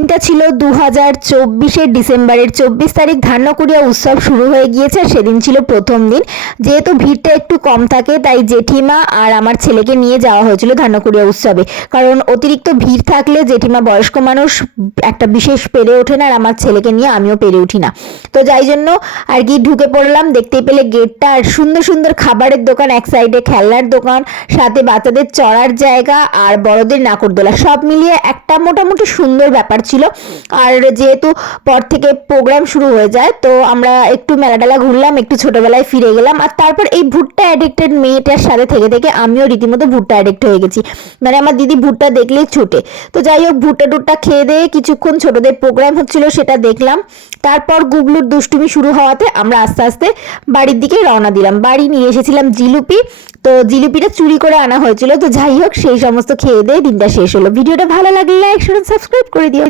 দিনটা ছিল 2024-এর ডিসেম্বরের 24 তারিখ। ধান্যকুড়িয়া উৎসব শুরু হয়ে গিয়েছে। সেদিন ছিল প্রথম দিন। যেহেতু ভিড়টা একটু কম থাকে তাই জেঠিমা আর আমার ছেলেকে নিয়ে যাওয়া হয়েছিল ধান্যকুড়িয়া উৎসবে। কারণ অতিরিক্ত ভিড় থাকলে জেঠিমা বয়স্ক মানুষ একটা বিশেষ পেরে ওঠে না, আর আমার ছেলেকে নিয়ে আমিও পেরে উঠি না। তো যাই জন্য আর কি ঢুকে পড়লাম। দেখতেই পেলে গেটটা, আর সুন্দর সুন্দর খাবারের দোকান, এক সাইডে খেলনার দোকান, সাথে বাচ্চাদের চড়ার জায়গা আর বড়দের নাকরদোলা, সব মিলিয়ে একটা মোটামুটি সুন্দর ব্যাপার ছিল। আর যেহেতু পর থেকে প্রোগ্রাম শুরু হয়ে যায় তো আমরা একটু মেলাডালা ঘুরলাম, একটু ছোটবেলায় ফিরে গেলাম। আর তারপর এই ভুট্টা অ্যাডিক্টেড মেয়েটার সাথে থেকে থেকে আমিও রীতিমতো ভুট্টা অ্যাডিক্ট হয়ে গেছি। মানে আমার দিদি ভুট্টা দেখলেই ছুটে। তো যাই হোক, ভুট্টা টুট্টা খেয়ে দিয়ে কিছুক্ষণ ছোটদের প্রোগ্রাম হচ্ছিল সেটা দেখলাম। তারপর গুগলুর দুষ্টুমি শুরু হওয়াতে আমরা আস্তে আস্তে বাড়ির দিকে রওনা দিলাম। বাড়ি নিয়ে এসেছিলাম জিলিপি, তো জিলিপিটা চুরি করে আনা হয়েছিল। তো যাই হোক, সেই সমস্ত খেয়ে দিয়ে দিনটা শেষ হলো। ভিডিওটা ভালো লাগলে লাইক, শেয়ার, সাবস্ক্রাইব করে দিও।